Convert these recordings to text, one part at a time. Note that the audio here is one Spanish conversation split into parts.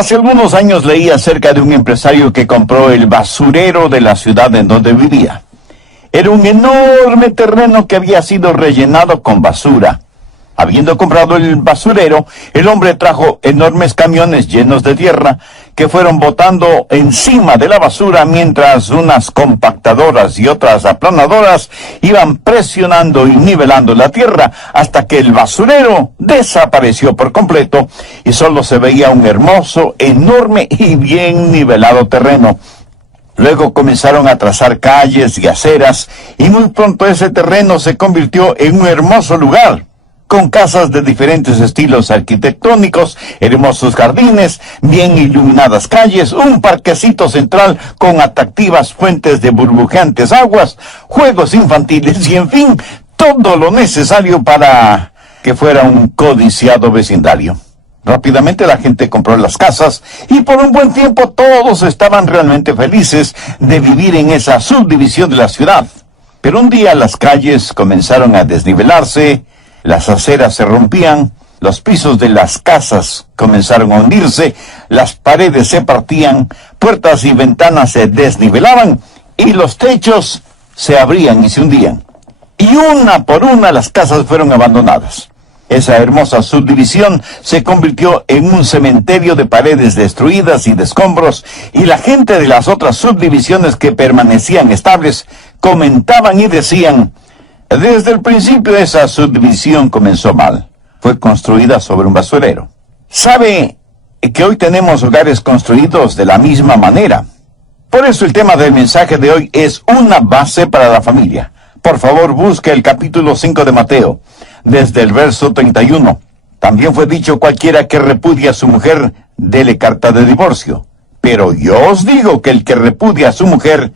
Hace algunos años leí acerca de un empresario que compró el basurero de la ciudad en donde vivía. Era un enorme terreno que había sido rellenado con basura. Habiendo comprado el basurero, el hombre trajo enormes camiones llenos de tierra que fueron botando encima de la basura mientras unas compactadoras y otras aplanadoras iban presionando y nivelando la tierra hasta que el basurero desapareció por completo y solo se veía un hermoso, enorme y bien nivelado terreno. Luego comenzaron a trazar calles y aceras y muy pronto ese terreno se convirtió en un hermoso lugar, con casas de diferentes estilos arquitectónicos, hermosos jardines, bien iluminadas calles, un parquecito central con atractivas fuentes de burbujeantes aguas, juegos infantiles y, en fin, todo lo necesario para que fuera un codiciado vecindario. Rápidamente la gente compró las casas y por un buen tiempo todos estaban realmente felices de vivir en esa subdivisión de la ciudad. Pero un día las calles comenzaron a desnivelarse, las aceras se rompían, los pisos de las casas comenzaron a hundirse, las paredes se partían, puertas y ventanas se desnivelaban y los techos se abrían y se hundían. Y una por una las casas fueron abandonadas. Esa hermosa subdivisión se convirtió en un cementerio de paredes destruidas y de escombros, y la gente de las otras subdivisiones que permanecían estables comentaban y decían: desde el principio esa subdivisión comenzó mal. Fue construida sobre un basurero. ¿Sabe que hoy tenemos hogares construidos de la misma manera? Por eso el tema del mensaje de hoy es una base para la familia. Por favor, busque el capítulo 5 de Mateo, desde el verso 31. También fue dicho: cualquiera que repudia a su mujer, dele carta de divorcio. Pero yo os digo que el que repudia a su mujer,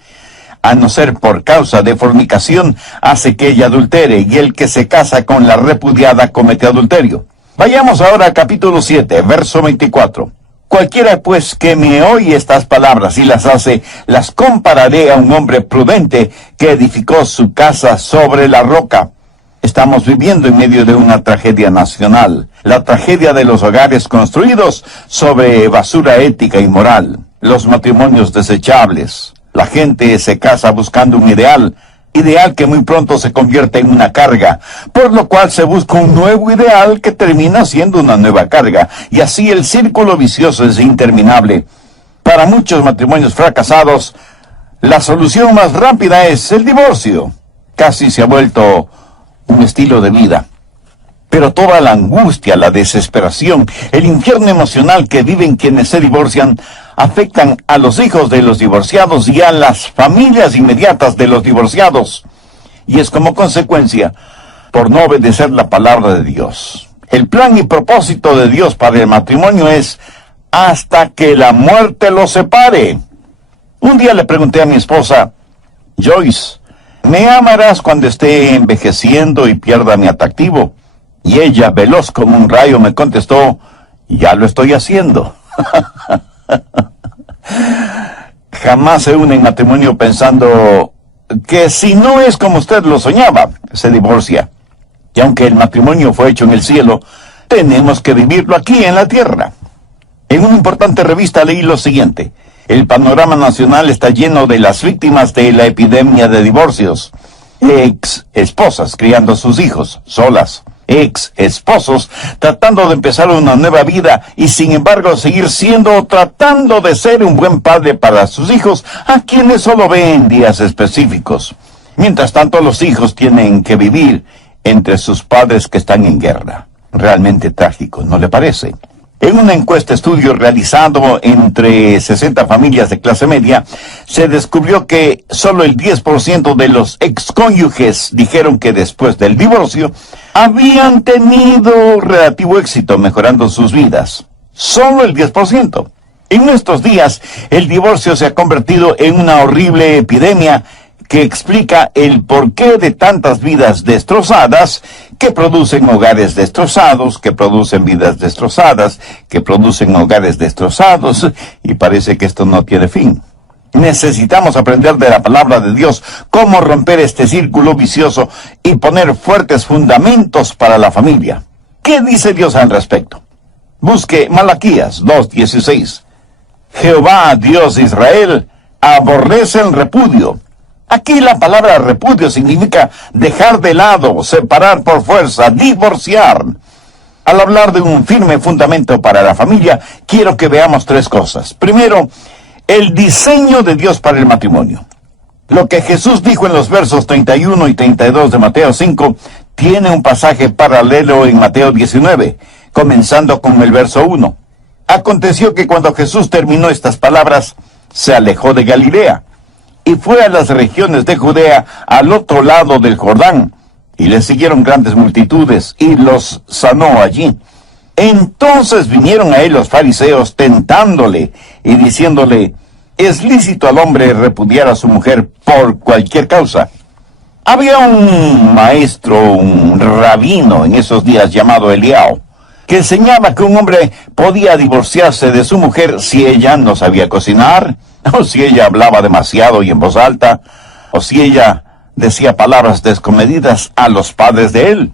a no ser por causa de fornicación, hace que ella adultere, y el que se casa con la repudiada comete adulterio. Vayamos ahora al capítulo 7, verso 24. Cualquiera pues que me oye estas palabras y las hace, las compararé a un hombre prudente que edificó su casa sobre la roca. Estamos viviendo en medio de una tragedia nacional, la tragedia de los hogares construidos sobre basura ética y moral, los matrimonios desechables. La gente se casa buscando un ideal que muy pronto se convierte en una carga, por lo cual se busca un nuevo ideal que termina siendo una nueva carga, y así el círculo vicioso es interminable. Para muchos matrimonios fracasados, la solución más rápida es el divorcio. Casi se ha vuelto un estilo de vida. Pero toda la angustia, la desesperación, el infierno emocional que viven quienes se divorcian, afectan a los hijos de los divorciados y a las familias inmediatas de los divorciados. Y es como consecuencia por no obedecer la palabra de Dios. El plan y propósito de Dios para el matrimonio es hasta que la muerte los separe. Un día le pregunté a mi esposa: Joyce, ¿me amarás cuando esté envejeciendo y pierda mi atractivo? Y ella, veloz como un rayo, me contestó: ya lo estoy haciendo. Jamás se une en matrimonio pensando que si no es como usted lo soñaba, se divorcia. Y aunque el matrimonio fue hecho en el cielo, tenemos que vivirlo aquí en la tierra. En una importante revista leí lo siguiente: el panorama nacional está lleno de las víctimas de la epidemia de divorcios. Ex esposas criando a sus hijos solas, ex esposos tratando de empezar una nueva vida y sin embargo seguir tratando de ser un buen padre para sus hijos, a quienes solo ven días específicos. Mientras tanto, los hijos tienen que vivir entre sus padres que están en guerra. Realmente trágico, ¿no le parece? En una encuesta estudio realizado entre 60 familias de clase media, se descubrió que solo el 10% de los excónyuges dijeron que después del divorcio habían tenido relativo éxito mejorando sus vidas. Solo el 10%. En nuestros días, el divorcio se ha convertido en una horrible epidemia que explica el porqué de tantas vidas destrozadas, que producen hogares destrozados, que producen vidas destrozadas, que producen hogares destrozados, y parece que esto no tiene fin. Necesitamos aprender de la palabra de Dios cómo romper este círculo vicioso y poner fuertes fundamentos para la familia. ¿Qué dice Dios al respecto? Busque Malaquías 2:16. Jehová, Dios de Israel, aborrece el repudio. Aquí la palabra repudio significa dejar de lado, separar por fuerza, divorciar. Al hablar de un firme fundamento para la familia, quiero que veamos tres cosas. Primero, el diseño de Dios para el matrimonio. Lo que Jesús dijo en los versos 31 y 32 de Mateo 5 tiene un pasaje paralelo en Mateo 19, comenzando con el verso 1. Aconteció que cuando Jesús terminó estas palabras, se alejó de Galilea y fue a las regiones de Judea al otro lado del Jordán, y le siguieron grandes multitudes, y los sanó allí. Entonces vinieron a él los fariseos tentándole y diciéndole: ¿es lícito al hombre repudiar a su mujer por cualquier causa? Había un maestro, un rabino en esos días llamado Eliao, que enseñaba que un hombre podía divorciarse de su mujer si ella no sabía cocinar, o si ella hablaba demasiado y en voz alta, o si ella decía palabras descomedidas a los padres de él.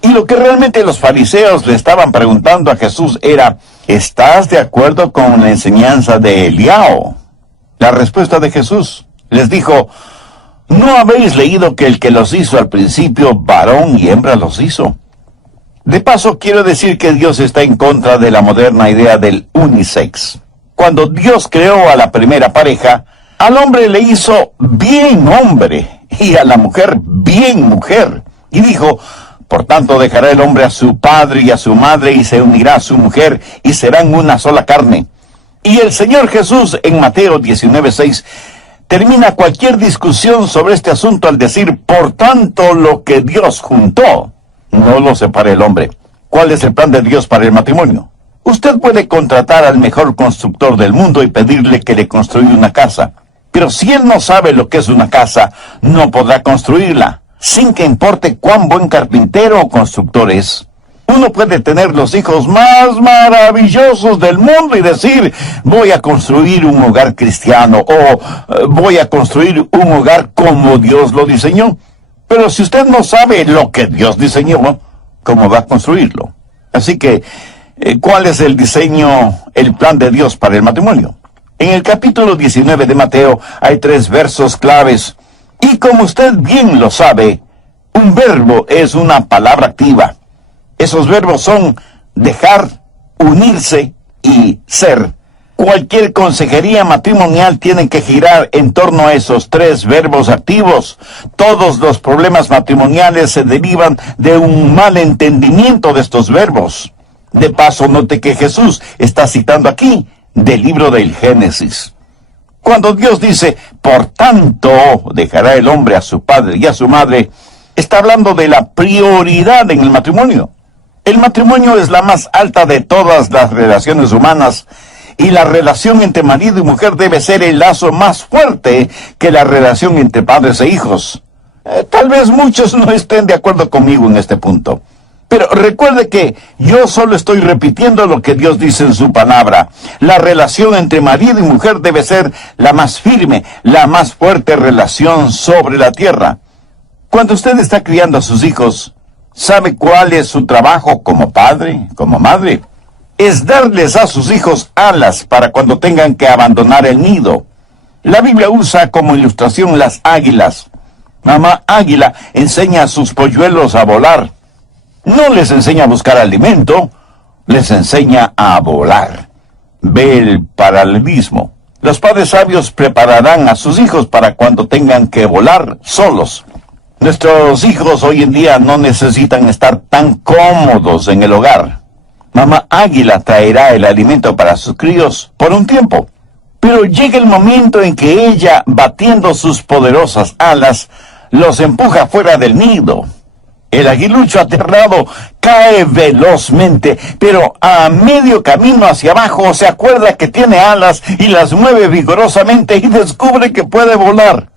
Y lo que realmente los fariseos le estaban preguntando a Jesús era: ¿estás de acuerdo con la enseñanza de Eliao? La respuesta de Jesús les dijo: ¿no habéis leído que el que los hizo al principio, varón y hembra los hizo? De paso, quiero decir que Dios está en contra de la moderna idea del unisex. Cuando Dios creó a la primera pareja, al hombre le hizo bien hombre y a la mujer bien mujer. Y dijo: por tanto dejará el hombre a su padre y a su madre y se unirá a su mujer y serán una sola carne. Y el Señor Jesús en Mateo 19:6 termina cualquier discusión sobre este asunto al decir: por tanto lo que Dios juntó, no lo separe el hombre. ¿Cuál es el plan de Dios para el matrimonio? Usted puede contratar al mejor constructor del mundo y pedirle que le construya una casa. Pero si él no sabe lo que es una casa, no podrá construirla, sin que importe cuán buen carpintero o constructor es. Uno puede tener los hijos más maravillosos del mundo y decir: voy a construir un hogar cristiano, o voy a construir un hogar como Dios lo diseñó. Pero si usted no sabe lo que Dios diseñó, ¿cómo va a construirlo? Así que, ¿cuál es el diseño, el plan de Dios para el matrimonio? En el capítulo 19 de Mateo hay 3 versos claves. Y como usted bien lo sabe, un verbo es una palabra activa. Esos verbos son dejar, unirse y ser. Cualquier consejería matrimonial tiene que girar en torno a esos 3 verbos activos. Todos los problemas matrimoniales se derivan de un mal entendimiento de estos verbos. De paso, note que Jesús está citando aquí del libro del Génesis. Cuando Dios dice: por tanto dejará el hombre a su padre y a su madre, está hablando de la prioridad en el matrimonio. El matrimonio es la más alta de todas las relaciones humanas, y la relación entre marido y mujer debe ser el lazo más fuerte que la relación entre padres e hijos. Tal vez muchos no estén de acuerdo conmigo en este punto, pero recuerde que yo solo estoy repitiendo lo que Dios dice en su palabra. La relación entre marido y mujer debe ser la más firme, la más fuerte relación sobre la tierra. Cuando usted está criando a sus hijos, ¿sabe cuál es su trabajo como padre, como madre? Es darles a sus hijos alas para cuando tengan que abandonar el nido. La Biblia usa como ilustración las águilas. Mamá águila enseña a sus polluelos a volar. No les enseña a buscar alimento, les enseña a volar. Ve el paralelismo. Los padres sabios prepararán a sus hijos para cuando tengan que volar solos. Nuestros hijos hoy en día no necesitan estar tan cómodos en el hogar. Mamá águila traerá el alimento para sus críos por un tiempo, pero llega el momento en que ella, batiendo sus poderosas alas, los empuja fuera del nido. El aguilucho aterrado cae velozmente, pero a medio camino hacia abajo se acuerda que tiene alas y las mueve vigorosamente y descubre que puede volar.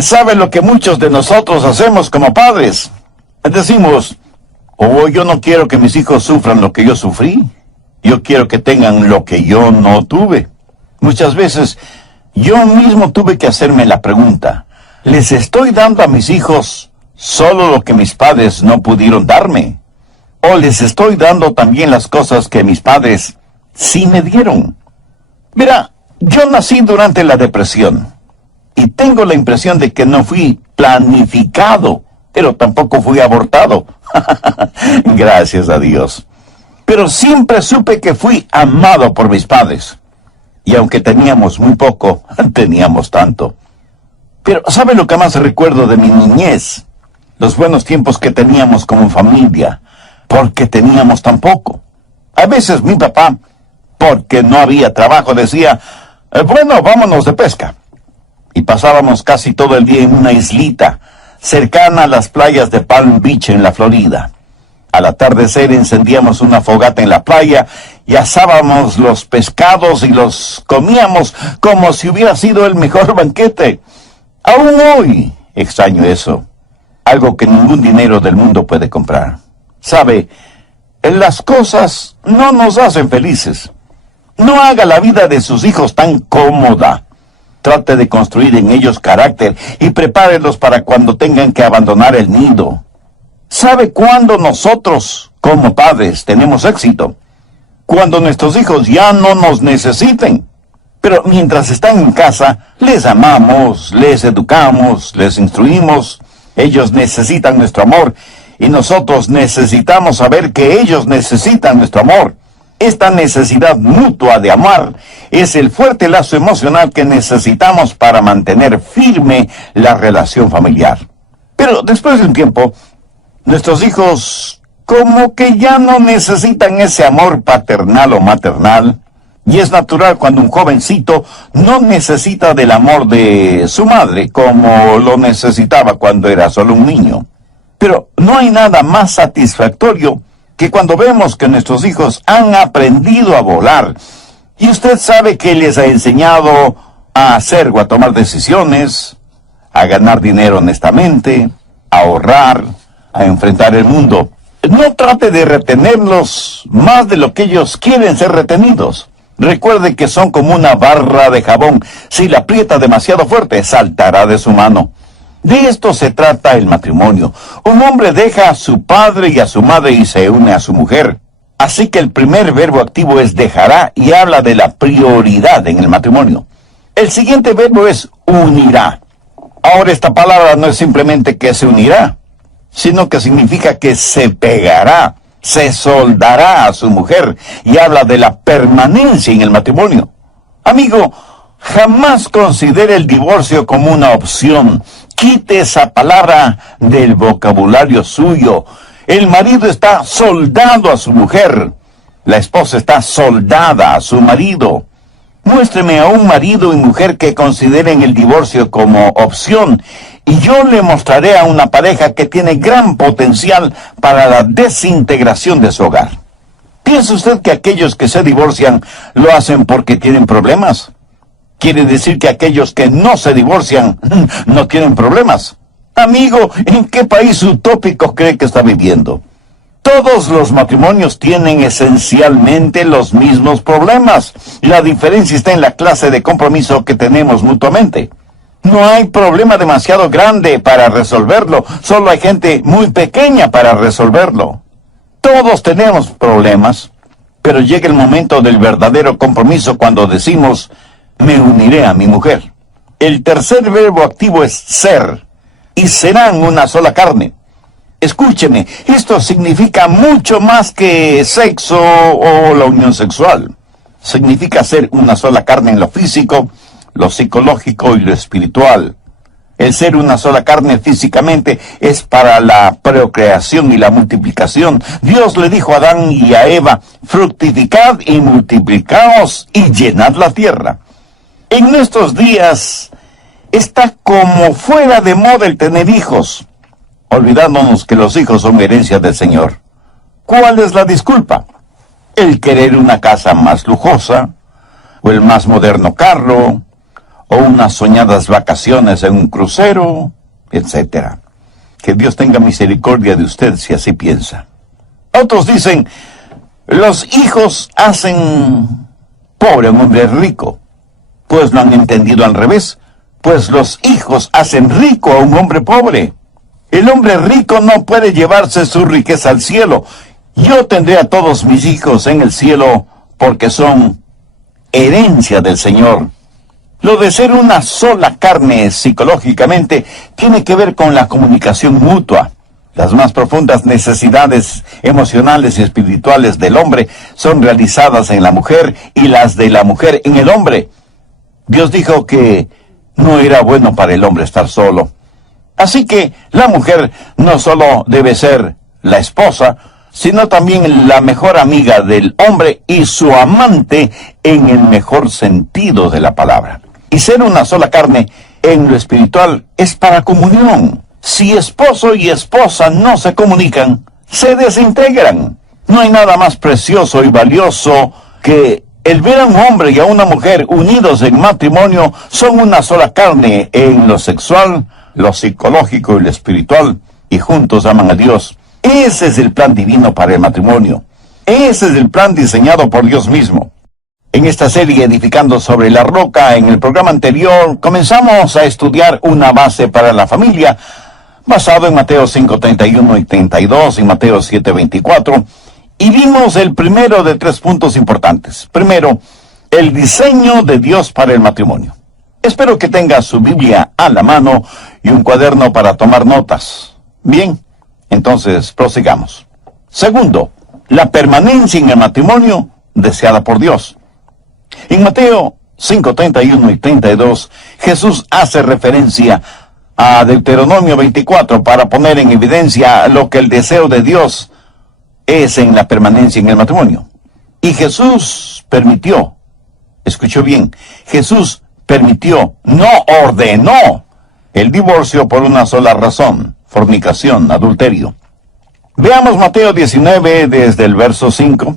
¿Sabe lo que muchos de nosotros hacemos como padres? Decimos: oh, yo no quiero que mis hijos sufran lo que yo sufrí. Yo quiero que tengan lo que yo no tuve. Muchas veces yo mismo tuve que hacerme la pregunta: ¿les estoy dando a mis hijos solo lo que mis padres no pudieron darme? ¿O les estoy dando también las cosas que mis padres sí me dieron? Mira, yo nací durante la depresión y tengo la impresión de que no fui planificado, pero tampoco fui abortado. Gracias a Dios. Pero siempre supe que fui amado por mis padres. Y aunque teníamos muy poco, teníamos tanto. Pero ¿sabe lo que más recuerdo de mi niñez? Los buenos tiempos que teníamos como familia, porque teníamos tan poco. A veces mi papá, porque no había trabajo, decía, bueno, vámonos de pesca. Y pasábamos casi todo el día en una islita, cercana a las playas de Palm Beach en la Florida. Al atardecer encendíamos una fogata en la playa y asábamos los pescados y los comíamos como si hubiera sido el mejor banquete. Aún hoy extraño eso, algo que ningún dinero del mundo puede comprar. Sabe, las cosas no nos hacen felices. No haga la vida de sus hijos tan cómoda. Trate de construir en ellos carácter y prepárelos para cuando tengan que abandonar el nido. ¿Sabe cuándo nosotros, como padres, tenemos éxito? Cuando nuestros hijos ya no nos necesiten. Pero mientras están en casa, les amamos, les educamos, les instruimos. Ellos necesitan nuestro amor y nosotros necesitamos saber que ellos necesitan nuestro amor. Esta necesidad mutua de amar es el fuerte lazo emocional que necesitamos para mantener firme la relación familiar. Pero después de un tiempo, nuestros hijos como que ya no necesitan ese amor paternal o maternal. Y es natural cuando un jovencito no necesita del amor de su madre como lo necesitaba cuando era solo un niño. Pero no hay nada más satisfactorio que cuando vemos que nuestros hijos han aprendido a volar, y usted sabe que les ha enseñado a hacer o a tomar decisiones, a ganar dinero honestamente, a ahorrar, a enfrentar el mundo. No trate de retenerlos más de lo que ellos quieren ser retenidos. Recuerde que son como una barra de jabón. Si la aprieta demasiado fuerte, saltará de su mano. De esto se trata el matrimonio. Un hombre deja a su padre y a su madre y se une a su mujer. Así que el primer verbo activo es dejará y habla de la prioridad en el matrimonio. El siguiente verbo es unirá. Ahora esta palabra no es simplemente que se unirá, sino que significa que se pegará, se soldará a su mujer y habla de la permanencia en el matrimonio. Amigo, jamás considere el divorcio como una opción. Quite esa palabra del vocabulario suyo. El marido está soldado a su mujer. La esposa está soldada a su marido. Muéstreme a un marido y mujer que consideren el divorcio como opción, y yo le mostraré a una pareja que tiene gran potencial para la desintegración de su hogar. ¿Piensa usted que aquellos que se divorcian lo hacen porque tienen problemas? ¿Quiere decir que aquellos que no se divorcian no tienen problemas? Amigo, ¿en qué país utópico cree que está viviendo? Todos los matrimonios tienen esencialmente los mismos problemas. La diferencia está en la clase de compromiso que tenemos mutuamente. No hay problema demasiado grande para resolverlo, solo hay gente muy pequeña para resolverlo. Todos tenemos problemas, pero llega el momento del verdadero compromiso cuando decimos, me uniré a mi mujer. El tercer verbo activo es ser, y serán una sola carne. Escúcheme, esto significa mucho más que sexo o la unión sexual. Significa ser una sola carne en lo físico, lo psicológico y lo espiritual. El ser una sola carne físicamente es para la procreación y la multiplicación. Dios le dijo a Adán y a Eva, fructificad y multiplicaos y llenad la tierra. En nuestros días está como fuera de moda el tener hijos, olvidándonos que los hijos son herencia del Señor. ¿Cuál es la disculpa? El querer una casa más lujosa, o el más moderno carro, o unas soñadas vacaciones en un crucero, etc. Que Dios tenga misericordia de usted si así piensa. Otros dicen, los hijos hacen pobre a un hombre rico. Pues lo han entendido al revés, pues los hijos hacen rico a un hombre pobre. El hombre rico no puede llevarse su riqueza al cielo, Yo tendré a todos mis hijos en el cielo porque son herencia del Señor. Lo de ser una sola carne psicológicamente tiene que ver con la comunicación mutua. Las más profundas necesidades emocionales y espirituales del hombre son realizadas en la mujer y las de la mujer en el hombre. Dios dijo que no era bueno para el hombre estar solo. Así que la mujer no solo debe ser la esposa, sino también la mejor amiga del hombre y su amante en el mejor sentido de la palabra. Y ser una sola carne en lo espiritual es para comunión. Si esposo y esposa no se comunican, se desintegran. No hay nada más precioso y valioso que el ver a un hombre y a una mujer unidos en matrimonio. Son una sola carne en lo sexual, lo psicológico y lo espiritual, y juntos aman a Dios. Ese es el plan divino para el matrimonio. Ese es el plan diseñado por Dios mismo. En esta serie Edificando sobre la Roca, en el programa anterior, comenzamos a estudiar una base para la familia, basado en Mateo 5:31 y 32 y Mateo 7:24, y vimos el primero de 3 puntos importantes. Primero, el diseño de Dios para el matrimonio. Espero que tenga su Biblia a la mano y un cuaderno para tomar notas. Bien, entonces prosigamos. Segundo, la permanencia en el matrimonio deseada por Dios. En Mateo 5:31 y 32, Jesús hace referencia a Deuteronomio 24 para poner en evidencia lo que el deseo de Dios es en la permanencia en el matrimonio. Y Jesús permitió, escuchó bien, Jesús permitió, no ordenó, el divorcio por una sola razón: fornicación, adulterio. Veamos Mateo 19 desde el verso 5.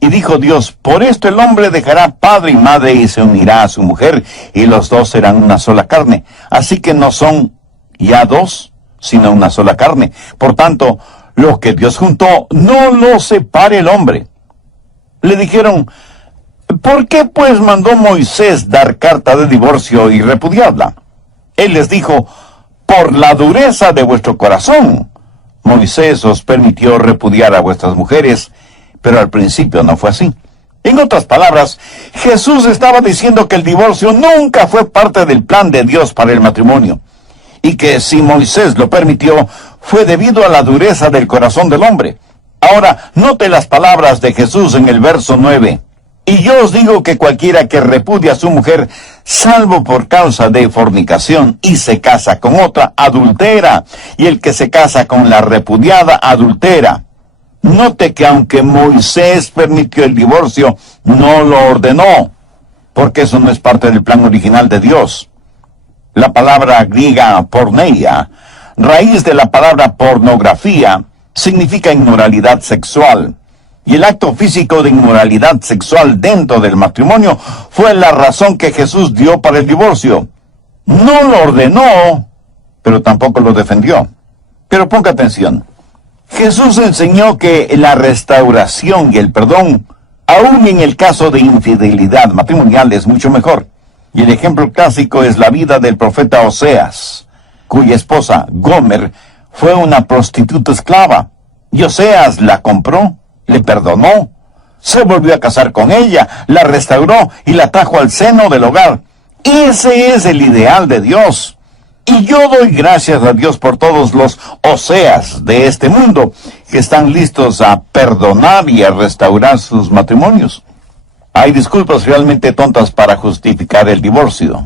Y dijo Dios: por esto el hombre dejará padre y madre y se unirá a su mujer, y los dos serán una sola carne. Así que no son ya dos, sino una sola carne. Por tanto, lo que Dios juntó, no lo separe el hombre. Le dijeron: ¿por qué pues mandó Moisés dar carta de divorcio y repudiarla? Él les dijo: por la dureza de vuestro corazón. Moisés os permitió repudiar a vuestras mujeres, pero al principio no fue así. En otras palabras, Jesús estaba diciendo que el divorcio nunca fue parte del plan de Dios para el matrimonio, y que si Moisés lo permitió, fue debido a la dureza del corazón del hombre. Ahora, note las palabras de Jesús en el verso 9. Y yo os digo que cualquiera que repudia a su mujer, salvo por causa de fornicación, y se casa con otra, adultera, y el que se casa con la repudiada, adultera. Note que aunque Moisés permitió el divorcio, no lo ordenó, porque eso no es parte del plan original de Dios. La palabra griega porneia, raíz de la palabra pornografía, significa inmoralidad sexual. Y el acto físico de inmoralidad sexual dentro del matrimonio fue la razón que Jesús dio para el divorcio. No lo ordenó, pero tampoco lo defendió. Pero ponga atención. Jesús enseñó que la restauración y el perdón, aun en el caso de infidelidad matrimonial, es mucho mejor. Y el ejemplo clásico es la vida del profeta Oseas, cuya esposa, Gomer, fue una prostituta esclava. Y Oseas la compró, le perdonó, se volvió a casar con ella, la restauró y la trajo al seno del hogar. Ese es el ideal de Dios. Y yo doy gracias a Dios por todos los Oseas de este mundo que están listos a perdonar y a restaurar sus matrimonios. Hay disculpas realmente tontas para justificar el divorcio.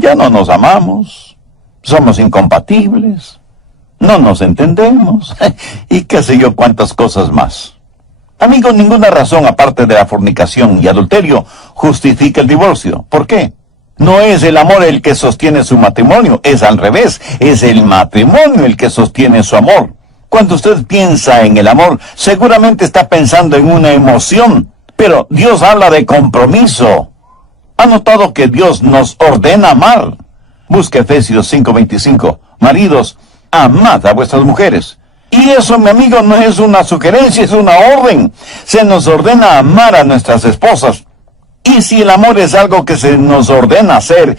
Ya no nos amamos, somos incompatibles, no nos entendemos, y qué sé yo cuántas cosas más. Amigo, ninguna razón aparte de la fornicación y adulterio justifica el divorcio. ¿Por qué? No es el amor el que sostiene su matrimonio, es al revés, es el matrimonio el que sostiene su amor. Cuando usted piensa en el amor, seguramente está pensando en una emoción, pero Dios habla de compromiso. ¿Ha notado que Dios nos ordena amar? Busca Efesios 5:25. Maridos, amad a vuestras mujeres. Y eso, mi amigo, no es una sugerencia, es una orden. Se nos ordena amar a nuestras esposas. Y si el amor es algo que se nos ordena hacer,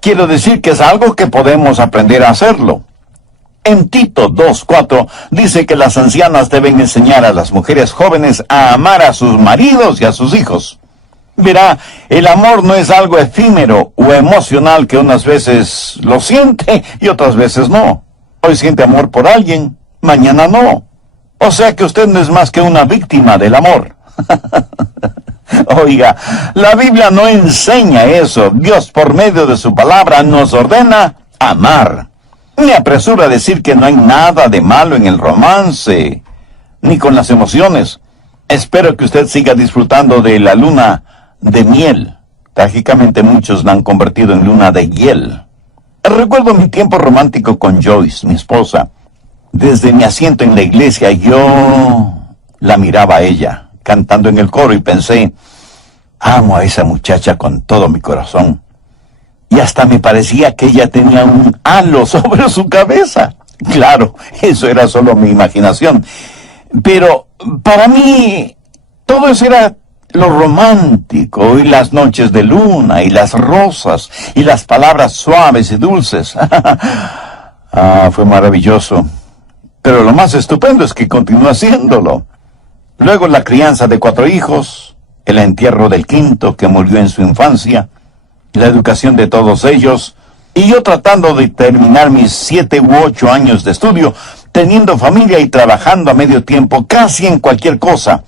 quiero decir que es algo que podemos aprender a hacerlo. En Tito 2:4 dice que las ancianas deben enseñar a las mujeres jóvenes a amar a sus maridos y a sus hijos. Verá, el amor no es algo efímero o emocional que unas veces lo siente y otras veces no. Hoy siente amor por alguien, mañana no. O sea que usted no es más que una víctima del amor. Oiga, la Biblia no enseña eso. Dios, por medio de su palabra, nos ordena amar. Me apresuro a decir que no hay nada de malo en el romance, ni con las emociones. Espero que usted siga disfrutando de la luna de miel. Trágicamente muchos la han convertido en luna de hiel. Recuerdo mi tiempo romántico con Joyce, mi esposa. Desde mi asiento en la iglesia yo la miraba a ella, cantando en el coro, y pensé, amo a esa muchacha con todo mi corazón. Y hasta me parecía que ella tenía un halo sobre su cabeza. Claro, eso era solo mi imaginación. Pero para mí, todo eso era lo romántico, y las noches de luna, y las rosas, y las palabras suaves y dulces. Fue maravilloso. Pero lo más estupendo es que continúa haciéndolo. Luego la crianza de 4 hijos, el entierro del quinto que murió en su infancia, la educación de todos ellos, y yo tratando de terminar mis 7 u 8 años de estudio, teniendo familia y trabajando a medio tiempo casi en cualquier cosa,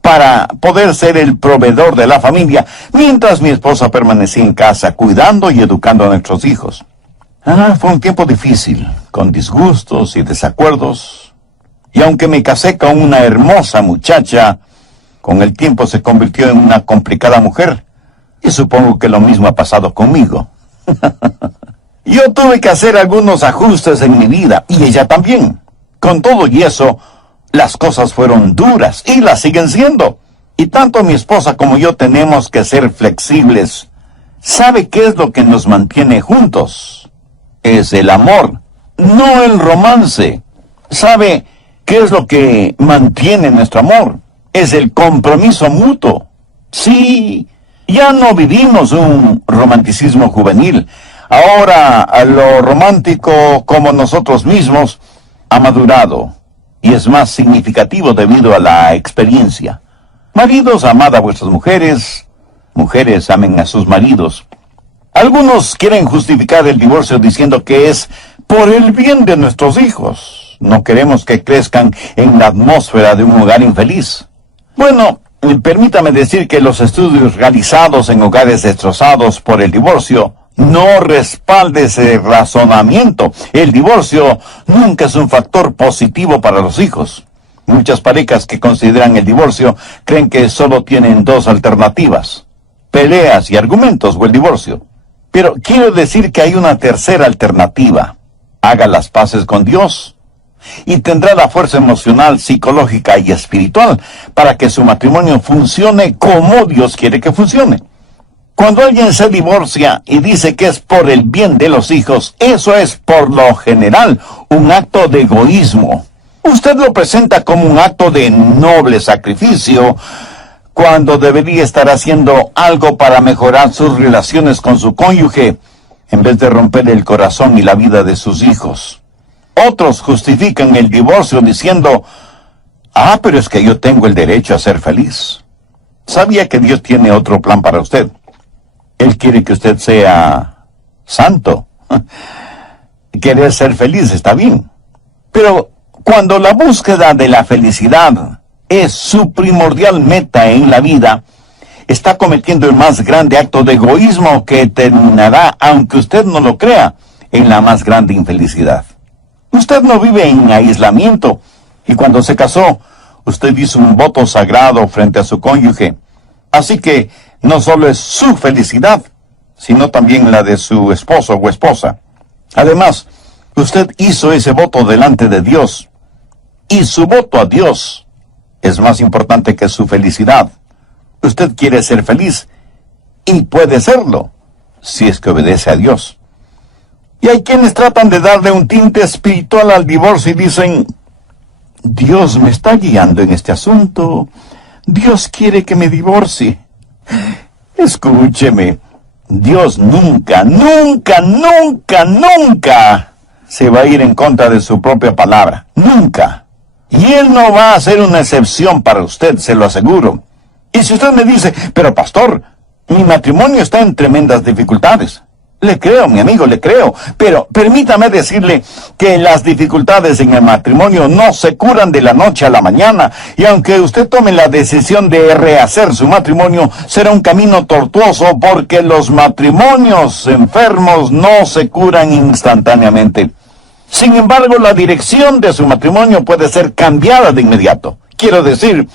para poder ser el proveedor de la familia, mientras mi esposa permanecía en casa cuidando y educando a nuestros hijos. Fue un tiempo difícil, con disgustos y desacuerdos, y aunque me casé con una hermosa muchacha, con el tiempo se convirtió en una complicada mujer. Y supongo que lo mismo ha pasado conmigo. Yo tuve que hacer algunos ajustes en mi vida, y ella también. Con todo y eso, las cosas fueron duras, y las siguen siendo. Y tanto mi esposa como yo tenemos que ser flexibles. ¿Sabe qué es lo que nos mantiene juntos? Es el amor, no el romance. ¿Sabe qué es lo que mantiene nuestro amor? Es el compromiso mutuo. Sí. Ya no vivimos un romanticismo juvenil. Ahora lo romántico, como nosotros mismos, ha madurado y es más significativo debido a la experiencia. Maridos, amad a vuestras mujeres. Mujeres, amen a sus maridos. Algunos quieren justificar el divorcio diciendo que es por el bien de nuestros hijos. No queremos que crezcan en la atmósfera de un hogar infeliz. Bueno, permítame decir que los estudios realizados en hogares destrozados por el divorcio no respaldan ese razonamiento. El divorcio nunca es un factor positivo para los hijos. Muchas parejas que consideran el divorcio creen que solo tienen 2 alternativas: peleas y argumentos o el divorcio. Pero quiero decir que hay una tercera alternativa: haga las paces con Dios, y tendrá la fuerza emocional, psicológica y espiritual para que su matrimonio funcione como Dios quiere que funcione. Cuando alguien se divorcia y dice que es por el bien de los hijos, eso es por lo general un acto de egoísmo. Usted lo presenta como un acto de noble sacrificio, cuando debería estar haciendo algo para mejorar sus relaciones con su cónyuge, en vez de romper el corazón y la vida de sus hijos. Otros justifican el divorcio diciendo, pero es que yo tengo el derecho a ser feliz. ¿Sabía que Dios tiene otro plan para usted? Él quiere que usted sea santo. Querer ser feliz está bien. Pero cuando la búsqueda de la felicidad es su primordial meta en la vida, está cometiendo el más grande acto de egoísmo que terminará, aunque usted no lo crea, en la más grande infelicidad. Usted no vive en aislamiento, y cuando se casó, usted hizo un voto sagrado frente a su cónyuge. Así que no solo es su felicidad, sino también la de su esposo o esposa. Además, usted hizo ese voto delante de Dios, y su voto a Dios es más importante que su felicidad. Usted quiere ser feliz, y puede serlo, si es que obedece a Dios. Y hay quienes tratan de darle un tinte espiritual al divorcio y dicen, Dios me está guiando en este asunto, Dios quiere que me divorcie. Escúcheme, Dios nunca, nunca, nunca, nunca se va a ir en contra de su propia palabra. Nunca. Y Él no va a hacer una excepción para usted, se lo aseguro. Y si usted me dice, pero pastor, mi matrimonio está en tremendas dificultades. Le creo, mi amigo, le creo. Pero permítame decirle que las dificultades en el matrimonio no se curan de la noche a la mañana. Y aunque usted tome la decisión de rehacer su matrimonio, será un camino tortuoso porque los matrimonios enfermos no se curan instantáneamente. Sin embargo, la dirección de su matrimonio puede ser cambiada de inmediato. Quiero decir,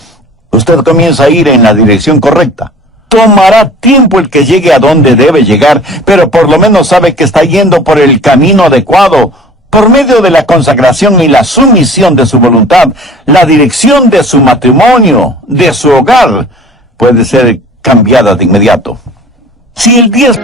usted comienza a ir en la dirección correcta. Tomará tiempo el que llegue a donde debe llegar, pero por lo menos sabe que está yendo por el camino adecuado. Por medio de la consagración y la sumisión de su voluntad, la dirección de su matrimonio, de su hogar, puede ser cambiada de inmediato. Si el 10...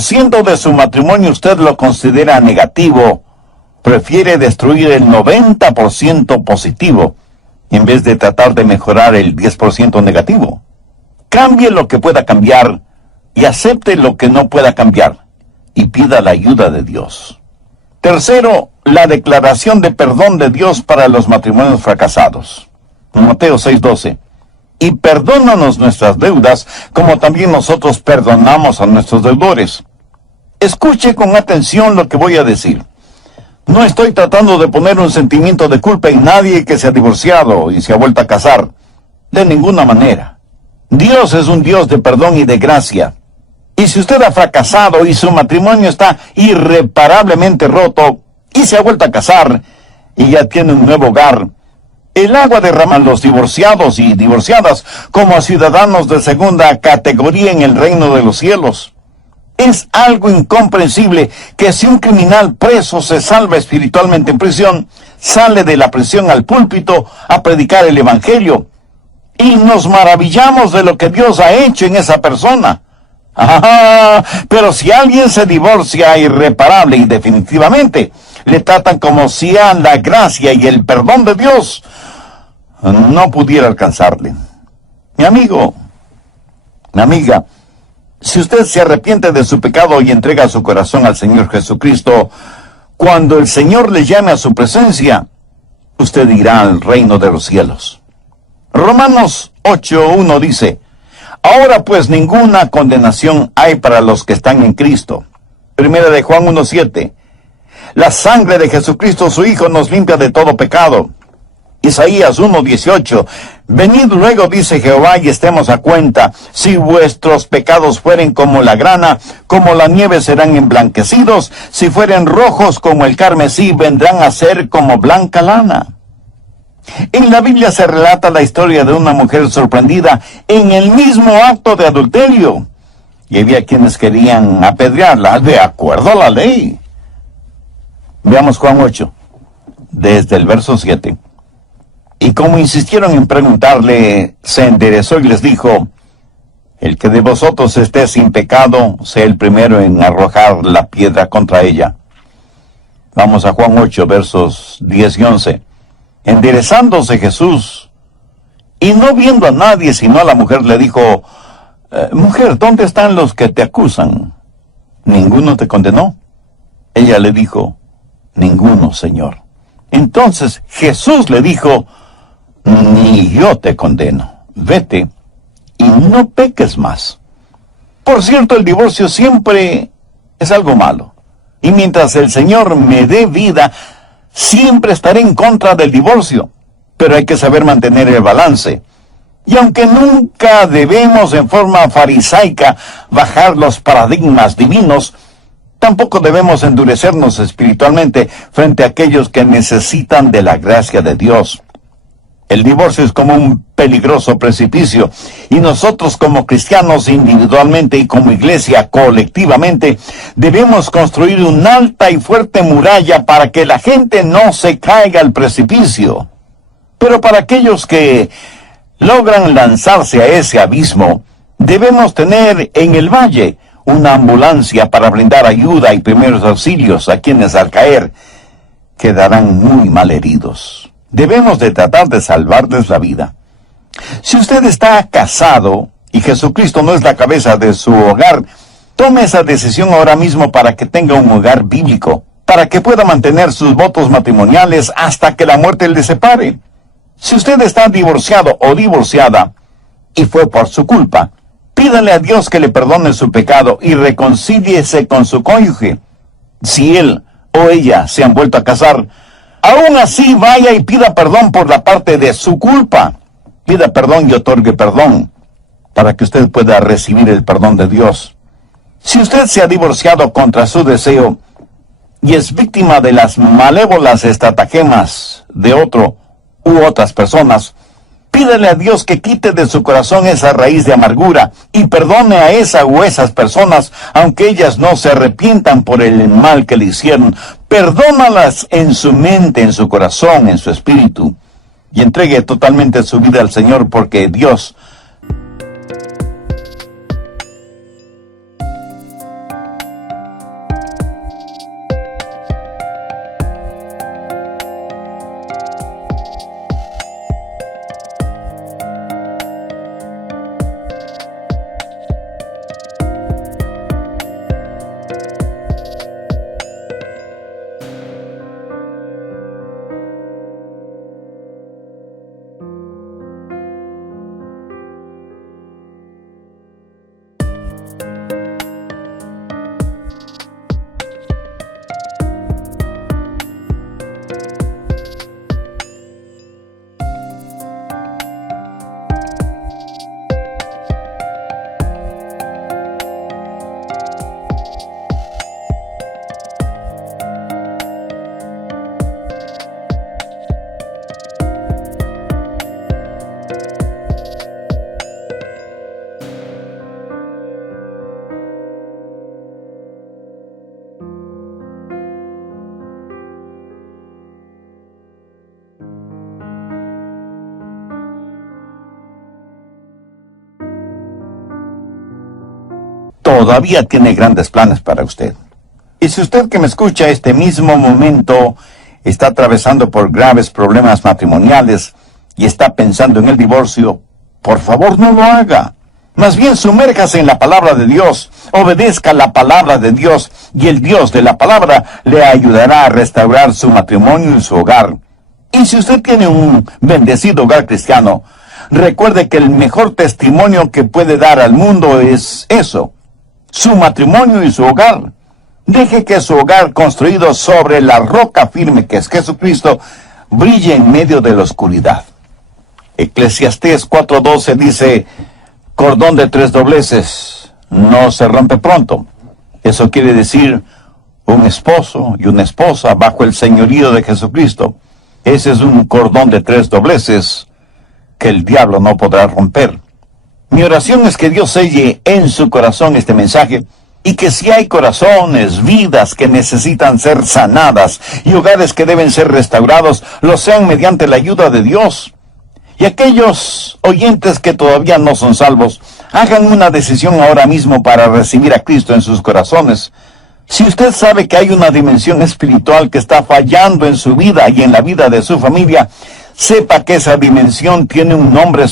% de su matrimonio usted lo considera negativo, prefiere destruir el 90% positivo en vez de tratar de mejorar el 10% negativo. Cambie lo que pueda cambiar y acepte lo que no pueda cambiar y pida la ayuda de Dios. Tercero, la declaración de perdón de Dios para los matrimonios fracasados. Mateo 6:12. Y perdónanos nuestras deudas, como también nosotros perdonamos a nuestros deudores. Escuche con atención lo que voy a decir. No estoy tratando de poner un sentimiento de culpa en nadie que se ha divorciado y se ha vuelto a casar. De ninguna manera. Dios es un Dios de perdón y de gracia. Y si usted ha fracasado y su matrimonio está irreparablemente roto y se ha vuelto a casar y ya tiene un nuevo hogar, el agua derrama a los divorciados y divorciadas como a ciudadanos de segunda categoría en el reino de los cielos. Es algo incomprensible que si un criminal preso se salva espiritualmente en prisión, sale de la prisión al púlpito a predicar el evangelio. Y nos maravillamos de lo que Dios ha hecho en esa persona. Pero si alguien se divorcia irreparable y definitivamente, le tratan como si a la gracia y el perdón de Dios no pudiera alcanzarle. Mi amigo, mi amiga, si usted se arrepiente de su pecado y entrega su corazón al Señor Jesucristo, cuando el Señor le llame a su presencia, usted irá al reino de los cielos. Romanos 8:1 dice, ahora pues ninguna condenación hay para los que están en Cristo. Primera de Juan 1:7, la sangre de Jesucristo su Hijo nos limpia de todo pecado. Isaías 1:18, venid luego, dice Jehová, y estemos a cuenta. Si vuestros pecados fueren como la grana, como la nieve serán emblanquecidos. Si fueren rojos como el carmesí, vendrán a ser como blanca lana. En la Biblia se relata la historia de una mujer sorprendida en el mismo acto de adulterio. Y había quienes querían apedrearla de acuerdo a la ley. Veamos Juan 8, desde el verso 7. Y como insistieron en preguntarle, se enderezó y les dijo, el que de vosotros esté sin pecado, sea el primero en arrojar la piedra contra ella. Vamos a Juan 8, versos 10 y 11. Enderezándose Jesús, y no viendo a nadie sino a la mujer, le dijo, mujer, ¿dónde están los que te acusan? ¿Ninguno te condenó? Ella le dijo, ninguno, Señor. Entonces Jesús le dijo, ni yo te condeno. Vete y no peques más. Por cierto, el divorcio siempre es algo malo. Y mientras el Señor me dé vida, siempre estaré en contra del divorcio. Pero hay que saber mantener el balance. Y aunque nunca debemos en forma farisaica bajar los paradigmas divinos, tampoco debemos endurecernos espiritualmente frente a aquellos que necesitan de la gracia de Dios. El divorcio es como un peligroso precipicio, y nosotros como cristianos individualmente y como iglesia colectivamente debemos construir una alta y fuerte muralla para que la gente no se caiga al precipicio. Pero para aquellos que logran lanzarse a ese abismo, debemos tener en el valle una ambulancia para brindar ayuda y primeros auxilios a quienes al caer quedarán muy mal heridos. Debemos de tratar de salvarles la vida. Si usted está casado y Jesucristo no es la cabeza de su hogar, tome esa decisión ahora mismo para que tenga un hogar bíblico, para que pueda mantener sus votos matrimoniales hasta que la muerte le separe. Si usted está divorciado o divorciada y fue por su culpa, pídale a Dios que le perdone su pecado y reconcíliese con su cónyuge. Si él o ella se han vuelto a casar, aún así vaya y pida perdón por la parte de su culpa. Pida perdón y otorgue perdón para que usted pueda recibir el perdón de Dios. Si usted se ha divorciado contra su deseo y es víctima de las malévolas estratagemas de otro u otras personas, pídale a Dios que quite de su corazón esa raíz de amargura y perdone a esa o esas personas, aunque ellas no se arrepientan por el mal que le hicieron. Perdónalas en su mente, en su corazón, en su espíritu, y entregue totalmente su vida al Señor, porque Dios todavía tiene grandes planes para usted. Y si usted que me escucha este mismo momento está atravesando por graves problemas matrimoniales y está pensando en el divorcio, por favor no lo haga. Más bien sumérjase en la palabra de Dios, obedezca la palabra de Dios, y el Dios de la palabra le ayudará a restaurar su matrimonio y su hogar. Y si usted tiene un bendecido hogar cristiano, recuerde que el mejor testimonio que puede dar al mundo es eso, su matrimonio y su hogar. Deje que su hogar, construido sobre la roca firme que es Jesucristo, brille en medio de la oscuridad. Eclesiastés 4:12 dice: cordón de 3 dobleces no se rompe pronto. Eso quiere decir un esposo y una esposa bajo el señorío de Jesucristo. Ese es un cordón de 3 dobleces que el diablo no podrá romper. Mi oración es que Dios selle en su corazón este mensaje, y que si hay corazones, vidas que necesitan ser sanadas y hogares que deben ser restaurados, lo sean mediante la ayuda de Dios. Y aquellos oyentes que todavía no son salvos, hagan una decisión ahora mismo para recibir a Cristo en sus corazones. Si usted sabe que hay una dimensión espiritual que está fallando en su vida y en la vida de su familia, sepa que esa dimensión tiene un nombre